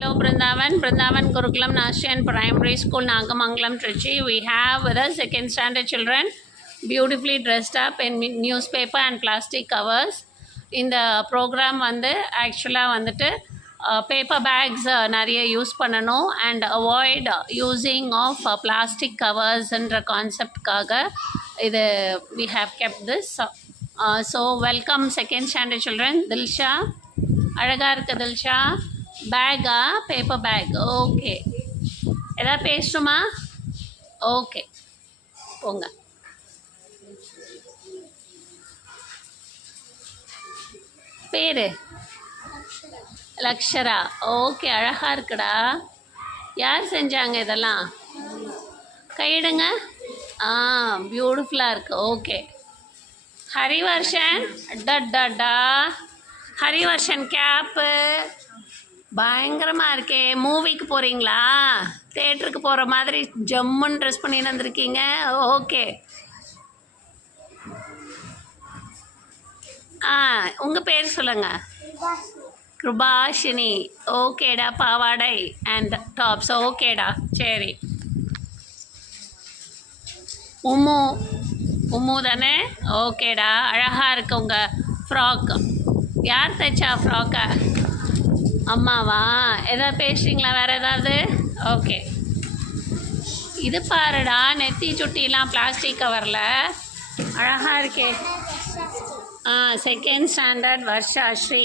Hello Brindavan Gurukulam Nashyan Primary School, Nagamangalam, Trichy. We have with us second standard children, beautifully dressed up in newspaper and plastic covers. In the program வந்து ஆக்சுவலாக வந்துட்டு paper bags நிறைய use பண்ணணும் and avoid using of plastic கவர்ஸ்ன்ற கான்செப்டுக்காக இது we have kept this. So welcome second standard children. Dilsha, அழகாக இருக்குது தில்ஷா. பேக்கா? Paper bag. ஓகே, எதாவது பேசணுமா? ஓகே, போங்க. பேர் லக்ஷரா. ஓகே, அழகாக இருக்குடா. யார் செஞ்சாங்க இதெல்லாம்? கையிடுங்க. பியூட்டிஃபுல்லாக இருக்குது. ஓகே. ஹரிவர்ஷன், டா ஹரிவர்ஷன் கேப்பு பயங்கரமாக இருக்கே. மூவிக்கு போகிறீங்களா? தேட்டருக்கு போகிற மாதிரி ஜம்முன்னு ட்ரெஸ் பண்ணின்னு வந்திருக்கீங்க. ஓகே. உங்கள் பேர் சொல்லுங்கள். கிருபாஷினி. ஓகேடா. பாவாடை அண்ட் டாப்ஸ். ஓகேடா, சரி. உம்மு தானே? ஓகேடா, அழகாக இருக்கு உங்கள் ஃப்ராக். யார் தைச்சா ஃப்ராக்கை? அம்மாவா? எதாவது பேசுகிறீங்களா? வேறு ஏதாவது? ஓகே. இது பாருடா, நெத்தி சுட்டிலாம் பிளாஸ்டிக் கவரில் அழகாக இருக்கே. Second standard Varsha Shri.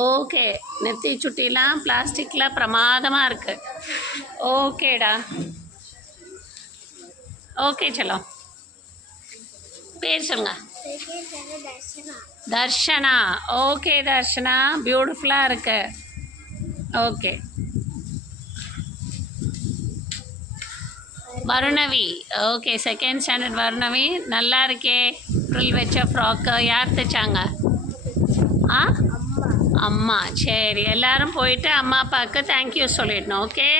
Okay, நெத்தி சுட்டிலாம் பிளாஸ்டிக்கில் பிரமாதமாக இருக்குது. ஓகேடா. ஓகே, சலோ. பேர் சொல்லுங்க. தர்ஷனா. ஓகே தர்ஷனா, பியூட்டிஃபுல்லாக இருக்கு. Okay. Varunavi. Okay, second standard Varunavi. நல்லா இருக்கே, ஃப்ரில் வச்ச ஃப்ராக்கு. யார் தைச்சாங்க? அம்மா. சரி, எல்லோரும் போயிட்டு அம்மா அப்பாவுக்கு தேங்க்யூ சொல்லிடணும். ஓகே.